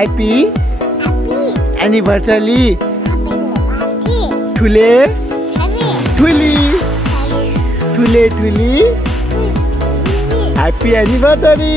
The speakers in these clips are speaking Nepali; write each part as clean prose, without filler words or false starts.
Happy anniversary. ठुले ठुली ठुले ठुली Happy anniversary.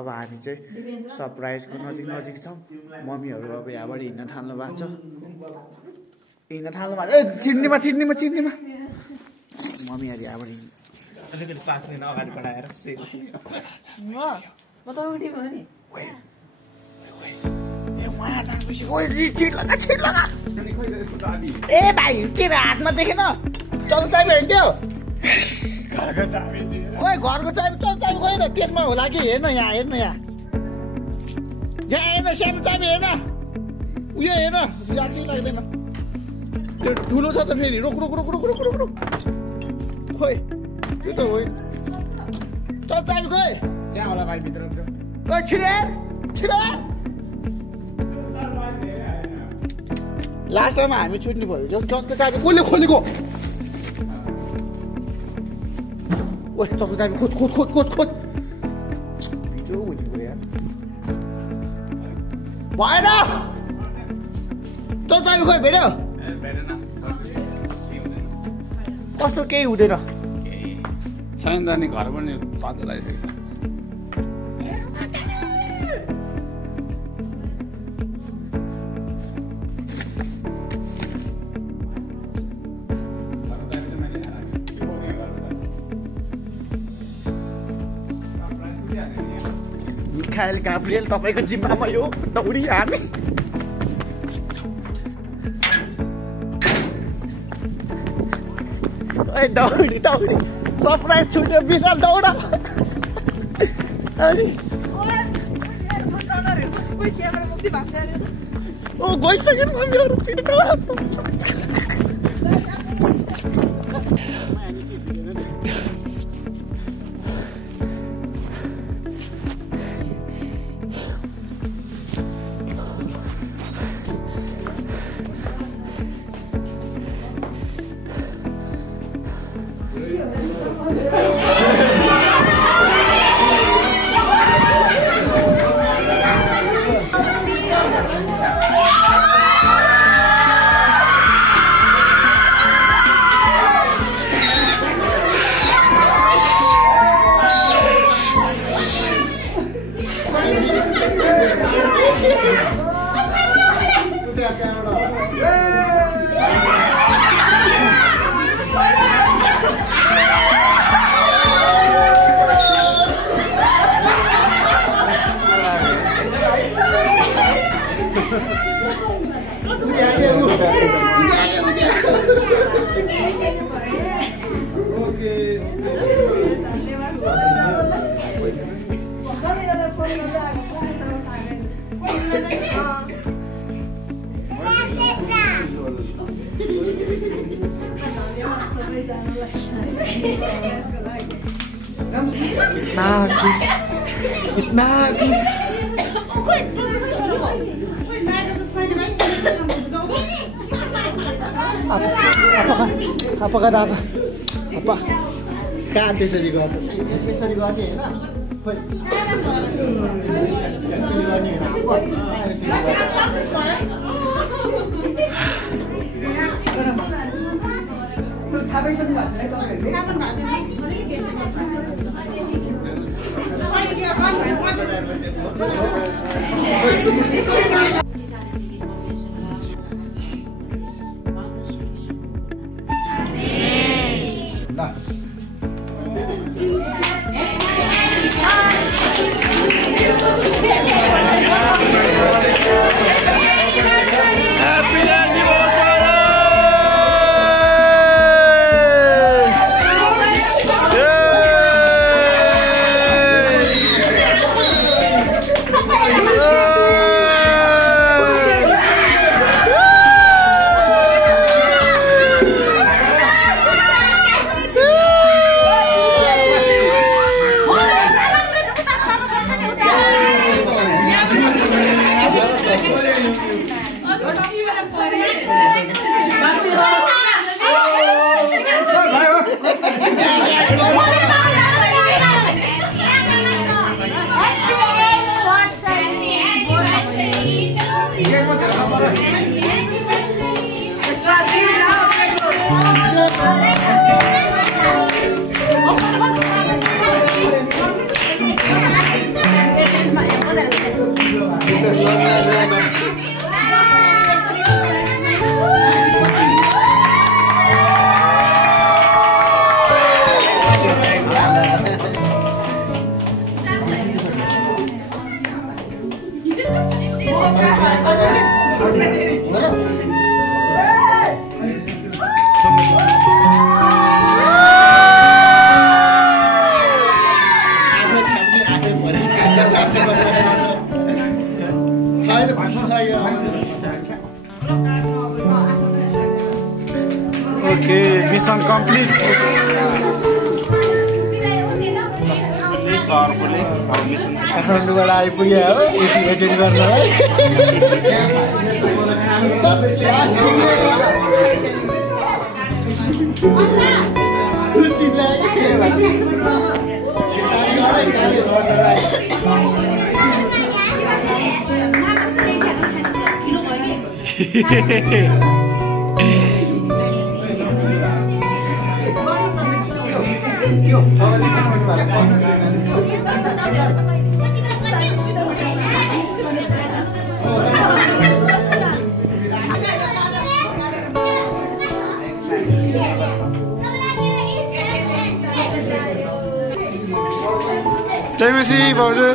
अब हामी चाहिँ सरप्राइजको नजिक छौँ। मम्मीहरू अब यहाँबाट हिँड्न थाल्नु भएको छ। ए चिन्नीमा मम्मीहरू यहाँबाट अलिकति 5 मिनट अगाडि बढाएर ए भाइ के हातमा देखेन चल चाबी हेर्थ्यो ओए घरको चाबी खोइ त त्यसमा होला कि हेर्न यहाँ हेर्न सानो चाबी हेर्न उयो हेर्न जाति लाग्दैन त्यो ठुलो छ त फेरि रोक खोइ त्यो त होइन चल चाबी खोइ त्यहाँ होला भाइ भित्र ओए छिरे लास्ट टाइममा हामी छुट्ने भयो जसको चाबी कसले खोलेको ओए जसको चाबी खोज भिडियो हुने भयो यार भएन तँ चाबी खोइ भेट्यो कस्तो केही हुँदैन छैन त नि घर पनि बाटो लागिसकेको छ मिखाएल गाब्रिएल तपाईको जिम्मामा यो दौडी हामी ओए दौडी सरप्राइज छुट्यो विशाल दौड ओ गइसक्यो मम्मीहरु इतना kiss apa kata apa kan त्यसरी गर्ने हैन खोइ त्यसरी गर्ने थाहा छ नि भन्दै तपाईहरुले थाहा पनि भन्दैन Happy anniversary! Okay, mission complete. काठमाडौँबाट आइपुग्यो हो यति एटेन्ड गर्नलाई जय मसी भाउजू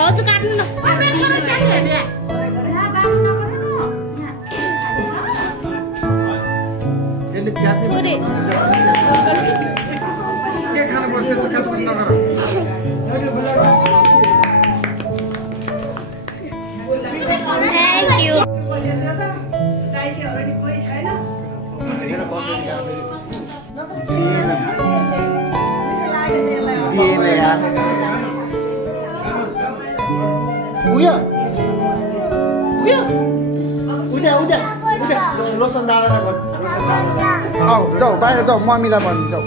भाउजू काट्नु न के खाना बस्ने त कास पनि नगर थ्यांक यू उद्या लोसन दाना जाऊ बाहिर जाऊ मम्मीलाई भन्नु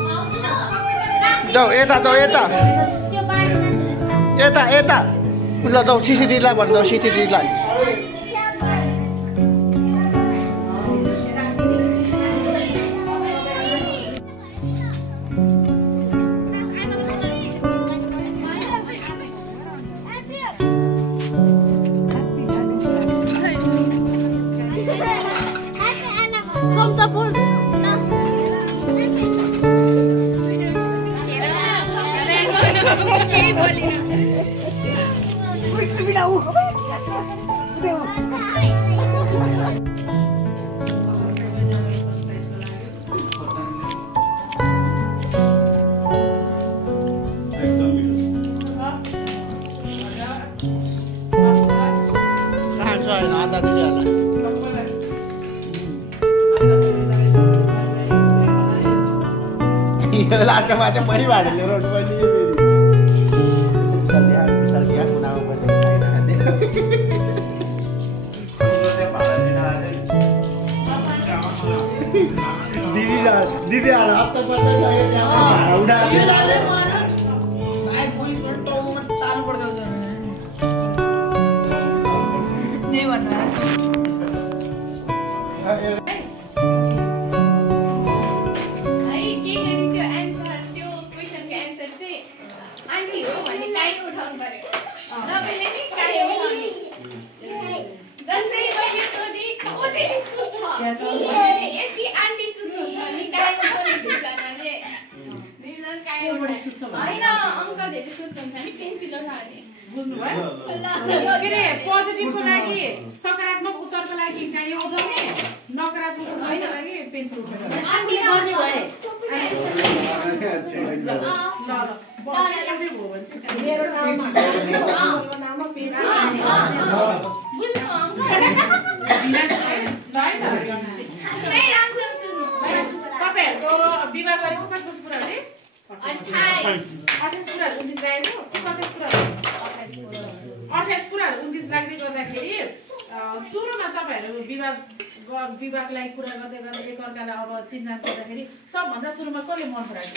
जाऊ यता ल जाऊ सिसिदीलाई भन्नु जाऊ सिसिदीलाई लास्टमा चाहिँ पनि भाडले रोड पनि विशाल दिया कुनामा पनि दिदी आला हप्ता पर्दा उडा होइन अंकल धेरै सुत्नु हुन्छ नि पेन्सिल उठाउने बुझ्नु भयो के रे पोजिटिभको लागि सकारात्मक उत्तरको लागि कायो उठाउने नकारात्मक उत्तरको लागि पेन्सिल उठाउने आफूले गर्ने भए ल बढी भयो भने मेरो नाममा पेन्सिल बुझ्नु अङ्कल तपाईहरुको विवाह गरेको कति वर्ष पुरा हुने 28 कुरा 29 लाग्यो 27 कुरा 28 कुरा 29 लाग्दै गर्दाखेरि सुरुमा तपाईहरु विवाहलाई कुरा गर्दै गर्दै एक अर्कालाई अब चिन्जान गर्दाखेरि सबभन्दा सुरुमा कसले मन परायो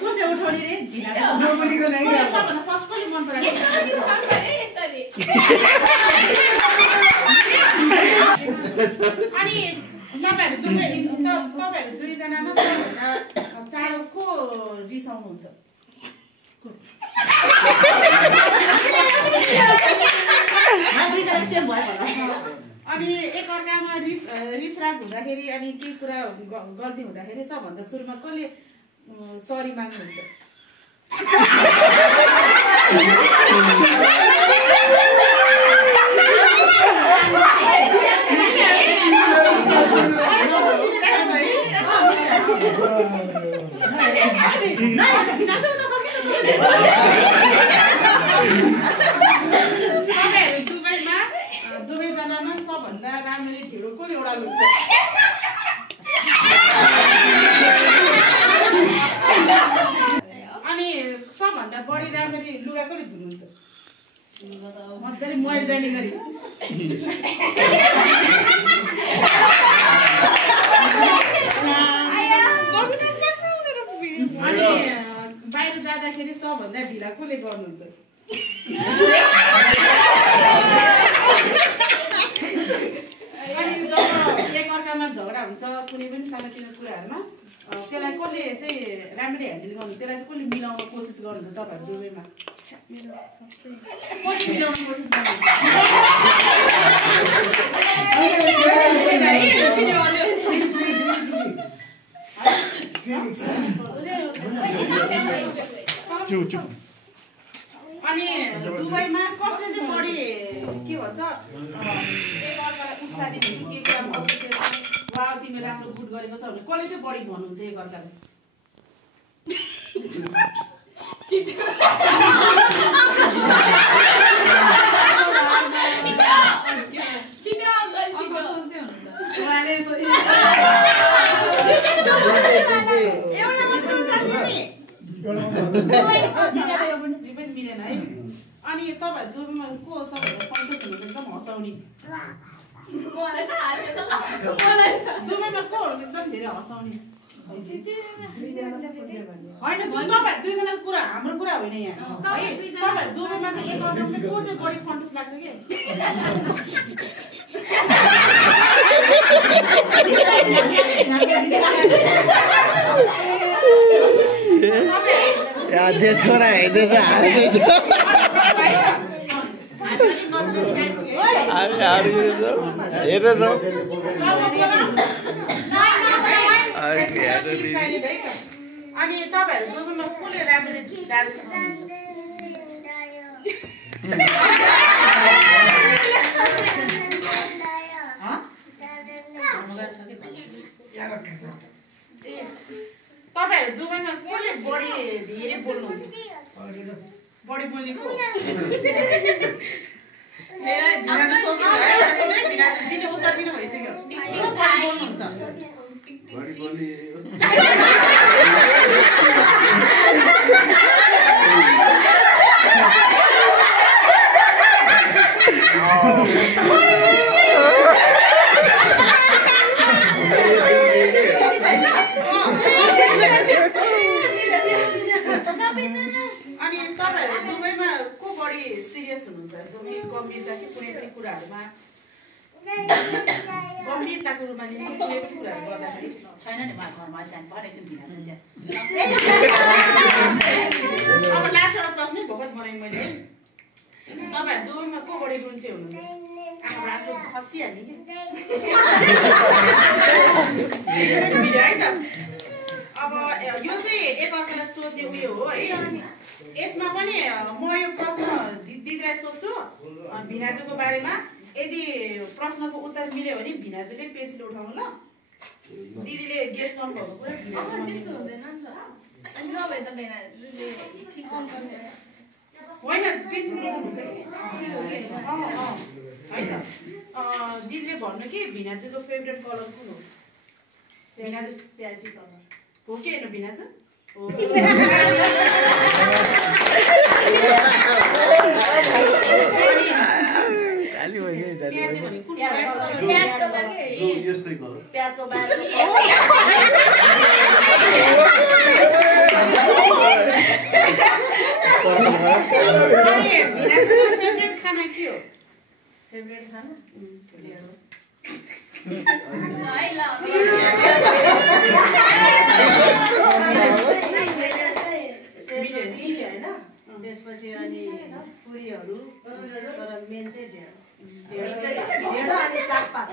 कुन चाहिँ उठाउने रे झिला नबोलीको लागि सबभन्दा फर्स्ट कसले मन परायो अनि तपाईहरु दुईजनामा सबभन्दा चाँडो को रिसाउनुहुन्छ अनि एक अर्कामा रिस राग हुँदाखेरि अनि केही कुरा गल्ती हुँदाखेरि सबभन्दा सुरुमा कसले सरी माग्नुहुन्छ दुवैजनामा सबभन्दा राम्ररी ढिलो कसले उडाल्नुहुन्छ अनि सबभन्दा बढी राम्ररी लुगा कसले धुनुहुन्छ मजाले मैल जाने गरी अनि बाहिर जाँदाखेरि सबभन्दा ढिला कसले गर्नुहुन्छ अनि जब एक अर्कामा झगडा हुन्छ कुनै पनि सानोतिनो कुराहरुमा त्यसलाई कसले चाहिँ राम्ररी ह्यान्डल गर्नु त्यसलाई चाहिँ कसले मिलाउन कोसिस गर्नुहुन्छ तपाईहरु दुवैमा कसले मिलाउन कोसिस गर्नुहुन्छ अनि दुबईमा कसले चाहिँ बढी के भन्छ एक अर्कालाई उत्साह दिन्छ के कुरामा अप्रिसिएसन वा तिमीले राम्रो गुड गरेको छ भने कसले चाहिँ बढी भन्नुहुन्छ एक अर्कालाई मिलेन है अनि तपाईहरु दुवैमा को सबभन्दा सन्तोष हुनुहुन्छ एकदम हँसाउने दुवैमा को एकदम धेरै हँसाउने होइन तपाईहरु दुईजनाको कुरा हाम्रो कुरा होइन यहाँ है तपाईहरु दुवैमा चाहिँ एक अर्कामा चाहिँ को चाहिँ बढी सन्तोष लाग्छ के जे छोरा हेर्दैछ हाल्दैछ हेर्दैछौ अनि तपाईहरु दुवैमा कसले राम्ररी डान्स गर्नुहुन्छ तपाईहरु दुवैमा कसले बढी धेरै बोल्नुहुन्छ बढी बोल्ने को मेरा ध्यान सोच्नु दिने उत्तर दिनु भइसक्यो को बढी बोल्नुहुन्छ अनि तपाईहरु दुवैमा को बढी सिरियस हुनुहुन्छ गम्भीरता कि कुनै पनि कुराहरुमा गम्भीरताको रूपमा लिने कुनै पनि कुराहरु गर्दाखेरि छैन नि घरमा जान पर्ने दिन अब लास्ट एउटा प्रश्न भोकत बनाएँ मैले तपाईहरु दुवैमा को बढी रुन्चे हुनुहुन्छ आमा आँसु खसिहाल्ने कि है त अब यो चाहिँ एकअर्कालाई सोध्ने उयो हो है। यसमा पनि म यो प्रश्न दिदीलाई सोध्छु भिनाजुको बारेमा। यदि प्रश्नको उत्तर मिल्यो भने भिनाजुले पेन्सिल उठाउनु ल। दिदीले गेस गर्नुभएको कुरा त्यस्तो हुँदैन नि त। अनि नभए त भिनाजुले ठिक गर्नु होइन पेन्सिल गर्नुहुन्छ कि होइन दिदीले भन्नु कि भिनाजुको फेभरेट कलर कुन हो? भिनाजु प्याजी कलर हो कि होइन भिनाजु? हो। प्याजको बारे फेभरेट खाना के हो? फेभरेट खाना त्यसपछि अनि पुरीहरू तर मेन चाहिँ ढेँडो अनि सागपात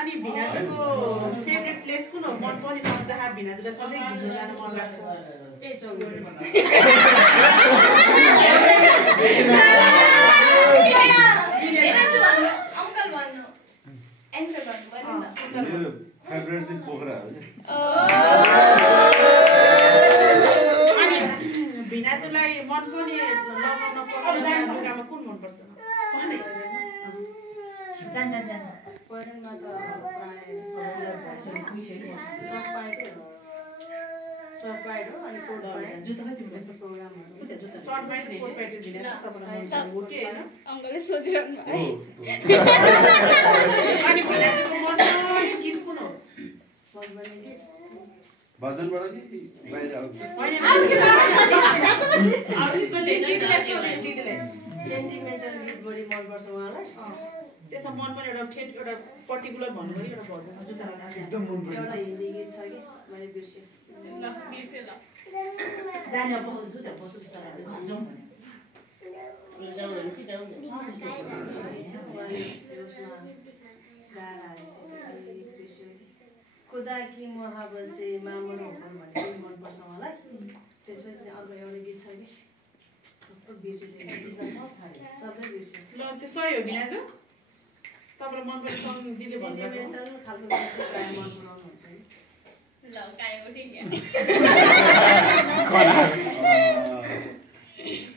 अनि भिनाजुको फेभरेट प्लेस कुन हो? मन पर्ने ठाउँ जहाँ भिनाजुलाई सधैँ घुम्न जानु मन लाग्छ? ए चौगुडी अङ्कल भन्नु एन्सर गर्नु पर्यो नि त। मेरो फेभरेट चाहिँ पोखरा हो। अनि भिनाजुलाई मन पर्ने लगाउन पर्ने लुगामा कुन मन पर्छ? पहिरनमा त सर्ट प्यान्ट हो अनि कोट प्यान्ट जुत्ता खै तिम्रो यस्तो प्रोग्रामहरु सर्ट प्यान्ट कोट प्यान्ट भिनाजु तपाईलाई हो कि हैन? अङ्कलले सोचिरहनु भयो। अनि भिनाजुको मन पर्ने गीत कुन हो? भजनबाट कि बाहिर दिदीले सेन्टिमेन्टल गीत बढी मन पर्छ उहाँलाई। त्यसमा मन पर्ने एउटा पर्टिकुलर भन्नु पर्यो एउटा भजन जुत्ता एकदम मन पर्छ। एउटा हिन्दी गीत छ कि मैले बिर्सेँ। जाने अब जुत्ता बस्छु जुत्ता घर जाउँ खुदा कि महाबसे मामनो भन्ने मन पर्छ मलाई। त्यसपछि अर्को एउटा गीत छ कि कस्तो बिर्सेँ सबै बिर्सेँ। ल त्यो सही हो भिनाजु। तपाईलाई मन पर्ने सङ दिदीले भन्नु सेन्टिमेन्टल खालको गीत प्राय मन पराउनुहुन्छ नि। ल काइ उठि गयो।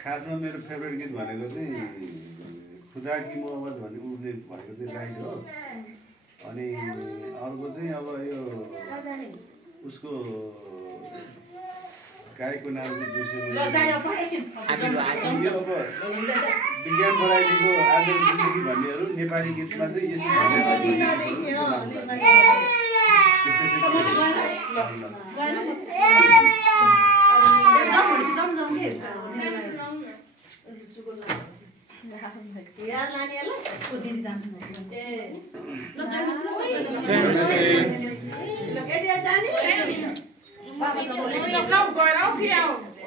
खासमा मेरो फेभरेट गीत भनेको चाहिँ खुदा की मोहब्बत भन्ने उर्दू भनेको चाहिँ लाइन हो। अनि अर्को चाहिँ अब यो उसको गायकको नाम चाहिँ बिर्सेँ। विज्ञान बराइलीको आदर जिन्दगी भन्नेहरू नेपाली गीतमा चाहिँ यसो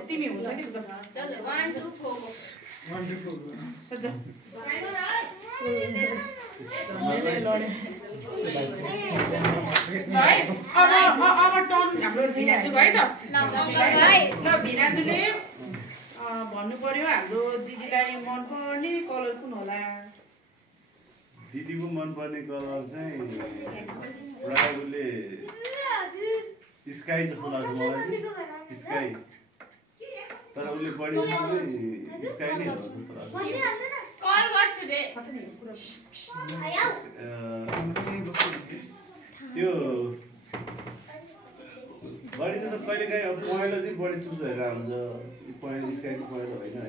तिमी हुन्छ कि अब टर्न हाम्रो भिनाजुको है त। ल भिनाजुले भन्नु पर्यो हाम्रो दिदीलाई मन पर्ने कलर कुन होला? दिदीको मनपर्ने कलर चाहिँ प्रायः उसले स्काई जस्तो लाग्छ मलाई चाहिँ स्काई। तर उसले बढी स्काई नै हो कल गर्छु रे। त्यो बढी त कहिलेकाहीँ अब पहेँलो चाहिँ बढी चुज भएर आउँछ। पहेँलो स्काईको पहेँलो होइन है।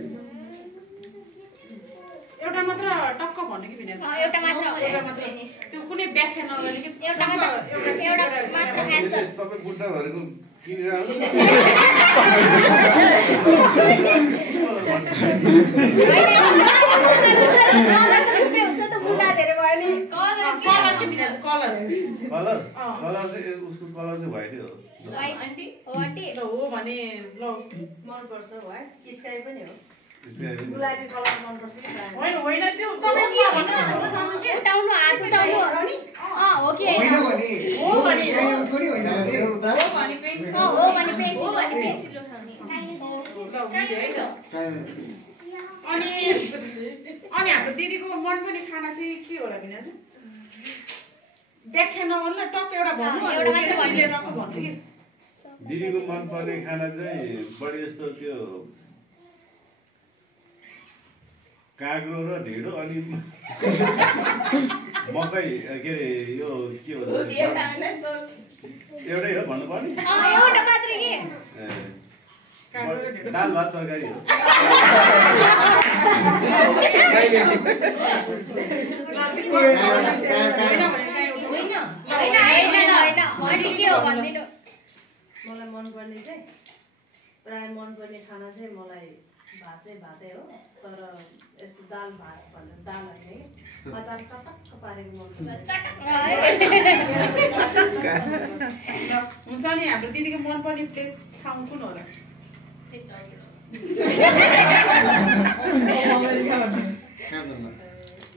एउटा मात्र टक्क भन्नु कि भिनाजु? एउटा मात्र त्यो कुनै व्याख्या नगर्ने कि एउटा मात्र एन्सर। सबै बुढा भरेको किनेर आउँछ। कलर चाहिँ उसको कलर चाहिँ व्हाइटै हो। ल हो भने ल मन पर्छ व्हाइट स्काई पनि हो। गुलाबी कलर मनपर्छ कि होइन होइन त्यो तपाईँ के उठाउनु हात उठाउनु हो कि होइन भने हो भने थोडी होइन भने हो भने पेन्सिल उठाउने अनि हाम्रो दिदीको मनपर्ने खाना चाहिँ के होला बिना व्याख्या नगर्नु टक्क एउटा भन्नु भन्नु कि दिदीको मनपर्ने खाना चाहिँ बढी जस्तो त्यो काग्रो र ढेँडो अनि मकै के अरे यो के भन्छ एउटै हो भन्नु पर्ने दाल भात तरकारी हो मलाई मनपर्ने चाहिँ प्राय मनपर्ने खाना चाहिँ मलाई भात चाहिँ भातै हो तर यस्तो दाल भात भन्दा दाल होइन कि अचार चटक्क पारेको मनपर्छ हुन्छ नि हाम्रो दिदीको मनपर्ने प्लेस ठाउँ कुन होला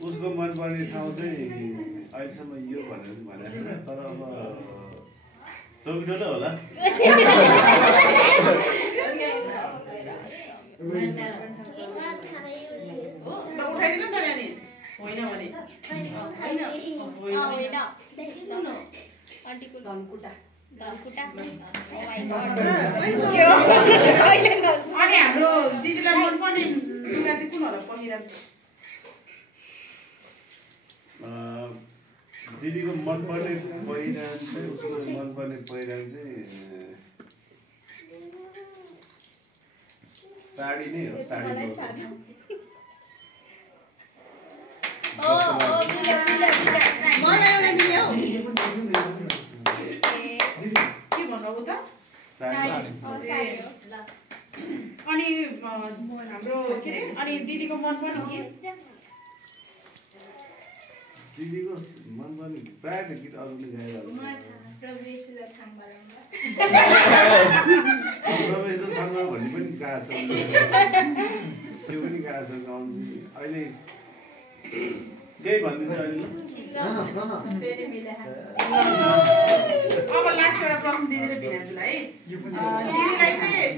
उसको मनपर्ने ठाउँ चाहिँ अहिलेसम्म यो भनेर भनेको छैन तर अब चौकीडोलो होला उठाइदिनु त नानी होइन भने धनकुटा अनि हाम्रो दिदीलाई मनपर्ने लुगा चाहिँ कुन होला पहिरन दिदीको मनपर्ने पहिरन चाहिँ उसको मनपर्ने पहिरन चाहिँ साडी नै हो साडी के भन्नु त अनि हाम्रो के अरे अनि दिदीको मनपर्ने गीत दिदीको मनपर्ने प्रायः त गीत अरूले गाइरहेको प्रवेश थाङ्बा भन्ने पनि गाएको छ त्यो पनि गाएको छ गाउँछु अहिले केही भनिदिन्छ अहिले अब लास्ट एउटा प्रश्न दिदीले भिनाजुलाई है दिदीलाई चाहिँ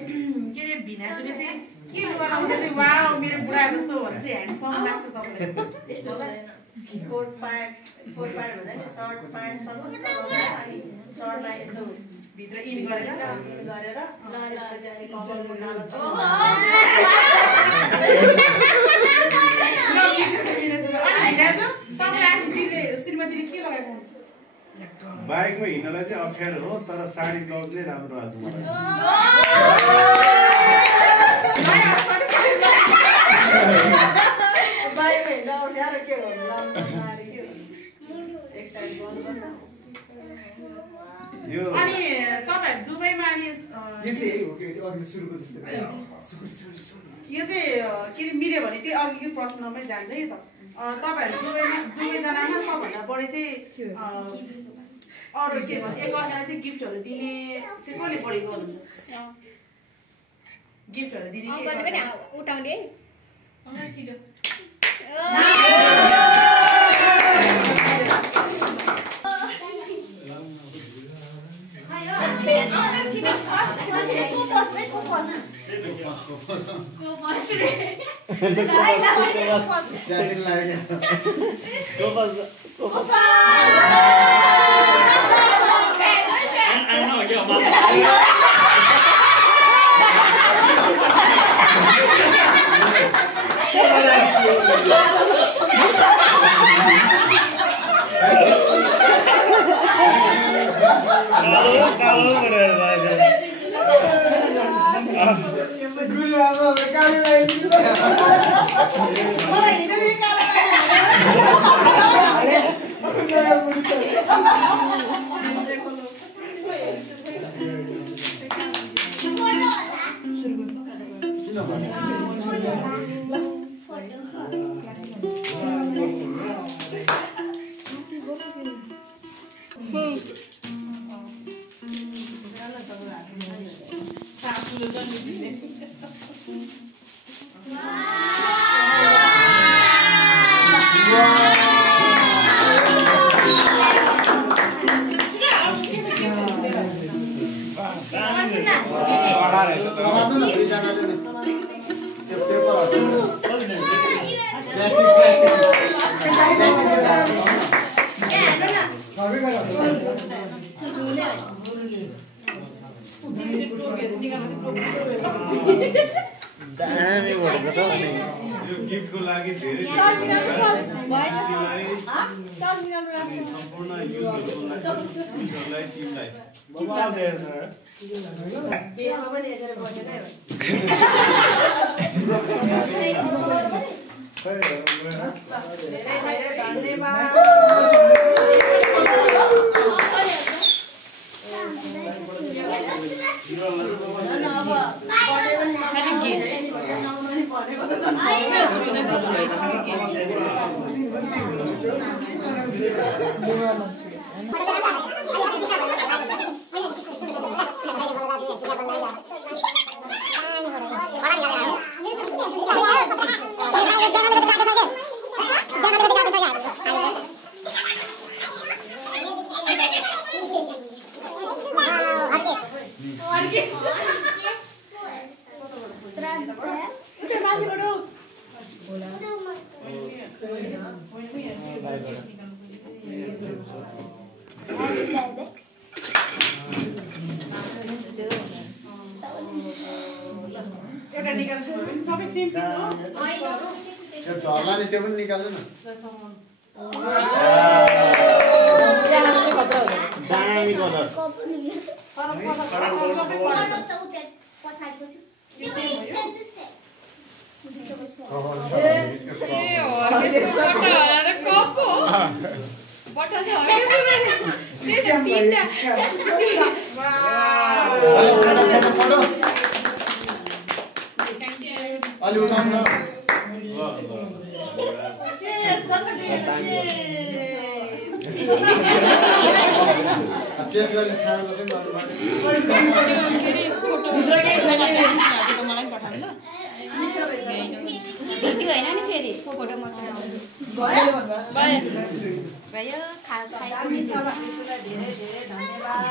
के अरे भिनाजुले चाहिँ के गराउँदा चाहिँ वाउ मेरो बुढा जस्तो भने चाहिँ ह्यान्डसम लाग्छ तपाईँलाई फोर प्यान्ट भन्दा नि सर्ट प्यान्ट सबै अनि सर्टलाई यस्तो भित्र इन गरेर त्यसपछि अनि कपालको कालो श्रीमतीले के लगाएको बाइकमा हिँड्नलाई चाहिँ अप्ठ्यारो हो तर साडी ब्लाउज नै राम्रो लाग्छ मलाई बाइकमा हिँड्दा अप्ठ्यारो के भन्नु साडी के एक्सर्साइज गर्नुपर्छ अनि तपाईहरु दुबईमा अनि यो चाहिँ के मिल्यो भने त्यही अघिको प्रश्नमै जान्छ है त तपाईहरु दुवैजनामा सबभन्दा बढी चाहिँ अरु के भन्छ एकअर्कालाई चाहिँ गिफ्टहरु दिने चाहिँ कसले बढी गर्नुहुन्छ गिफ्टहरु दिने के पनि उठाउने है छिटो गिफ्टको लागि धेरै सम्पूर्ण युजहरूलाई टिमलाई झर्लाले त्यो पनि निकाल्नु न दामी कलर अलि उठाउनु टेस्ट गरेर खानुपर्छ भिडियो होइन नि फेरि फोटो मात्रै भयो धेरै धेरै धन्यवाद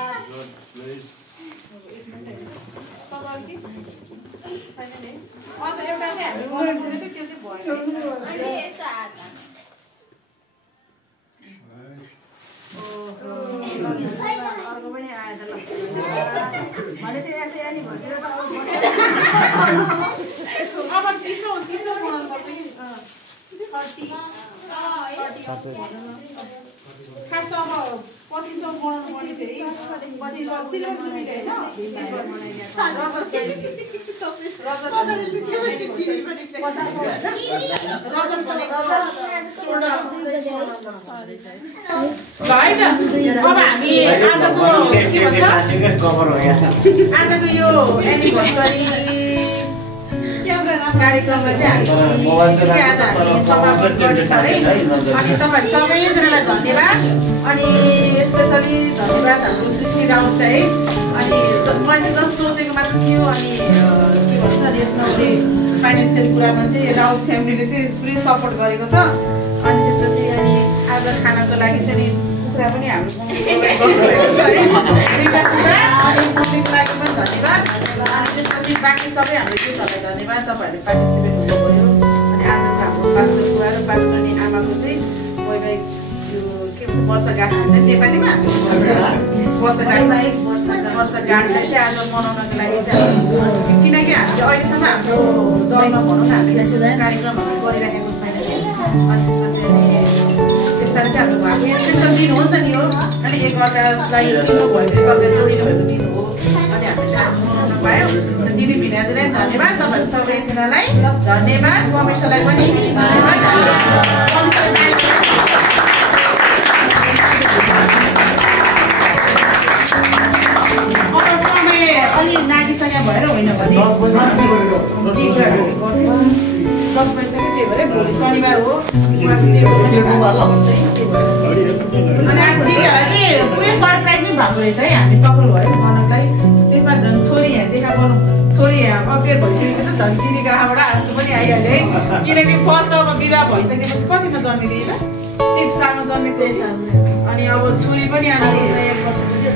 एउटा चाहिँ हामी बनाएको थियो त्यो चाहिँ भयो अर्को पनि आयो त ल भने चाहिँ यहाँ चाहिँ भन्छ अब तीसो बनाउनु पर्छ कि खास त अब 2500 बनाउनु पर्ने फेरि पछि सिल्भर जुबिली हैन सिल्भर अब हामी आजको यो एनिभर्सरी कार्यक्रममा चाहिँ हामी आज हामी समापन गर्नेछौँ है अनि तपाईहरु सबैजनालाई धन्यवाद अनि स्पेशली धन्यवाद हाम्रो सृष्टि राउतलाई है अनि मैले जस्ट सोचेको मात्र थियो अनि के भन्छ यसमा फाइनान्शियल कुरामा चाहिँ राउत फ्यामिलीले चाहिँ फ्री सपोर्ट गरेको छ अनि त्यसपछि अनि आज खानाको लागि चाहिँ कुखुरा पनि हाम्रो अनि मुलीको लागि पनि धन्यवाद अनि त्यसपछि बाँकी सबै हाम्रो युथहरूलाई धन्यवाद तपाईहरुले पार्टिसिपेट गर्नुभयो अनि आजको हाम्रो पास्टर बुवा र पास्टरनी आमाको चाहिँ वैवाहिक यो के भन्छ वर्षगाँठ हुन्छ नेपालीमा वर्षगाँठलाई चाहिँ आज मनाउनको लागि चाहिँ किनकि हामीले अहिलेसम्म हाम्रो दलमा भनौँ न हामीले कार्यक्रमहरू गरिरहेको छैन अनि त्यसपछि त्यसबाट चाहिँ हाम्रो भएको स्पेसल दिन हो नि त नि हो अनि एकअर्कालाई चिन्नु भएको एकअर्का जोडिनु भएको दिन हो अनि हामीले मनाउन पायौँ र दिदी भिनाजुलाई धन्यवाद तपाईँहरू सबैजनालाई धन्यवाद कमिसनलाई पनि अब समय अलि नागिसक्यो भएर होइन भने 10 बजीसक्यो त्यही भएर भोलि शनिबार हो अनि आज दिदीहरूलाई चाहिँ पुरै सरप्राइज नै भएको रहेछ है हामी सफल भयो गर्नलाई त्यसमा झन् छोरी यहाँ देखा गर्नु छोरी यहाँ अपेर भइसकेको छ झन् दिदी कहाँबाट आँसु पनि आइहाल्यो है किनकि फर्स्ट अब विवाह भइसकेपछि कतिमा जन्मिने त 3 सालमा जन्मेको अनि अब छोरी पनि अनि 1 वर्षको थियो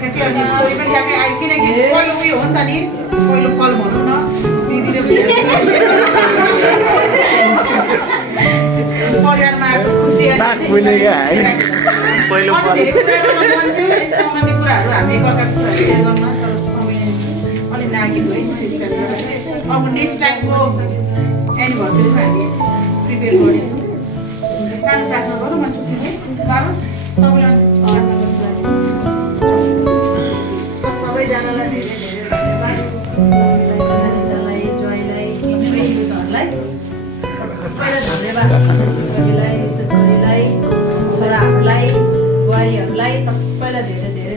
ठ्याक्कै अनि छोरी पनि ठ्याक्कै आयो किनकि पहिलो उयो हो नि त नि पहिलो फल भनौँ न दिदीले परिवारमा आएको खुसी पहिलो धेरै कुरा गर्न मन थियो यस सम्बन्धी कुराहरू हामी एकअर्काको कुराहरू सेयर गर्न तर समय अलि नागेको है अब नेक्स्ट टाइमको एनिभर्सरीमा हामी प्रिपेयर गर्नेछौँ सानो प्रार्थना गरौँ म छुट्टी है बाबा तपाईँलाई सबैजनालाई धेरै धेरै धन्यवाद ललितालाई जोइलाई सबैलाई सबैलाई धन्यवाद छोरीलाई छोराहरूलाई बुहारीहरूलाई सबैलाई धेरै धेरै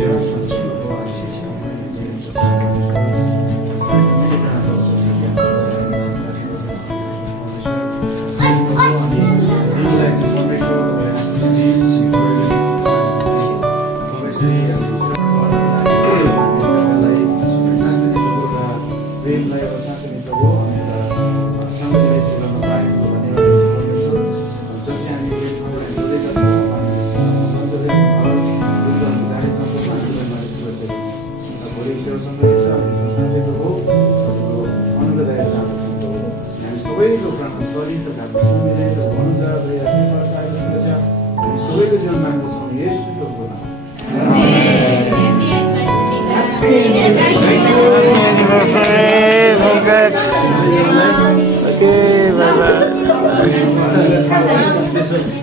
धन्यवाद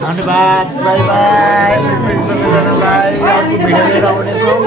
धन्यवाद बाई बाई भिडियो लिएर आउनेछौँ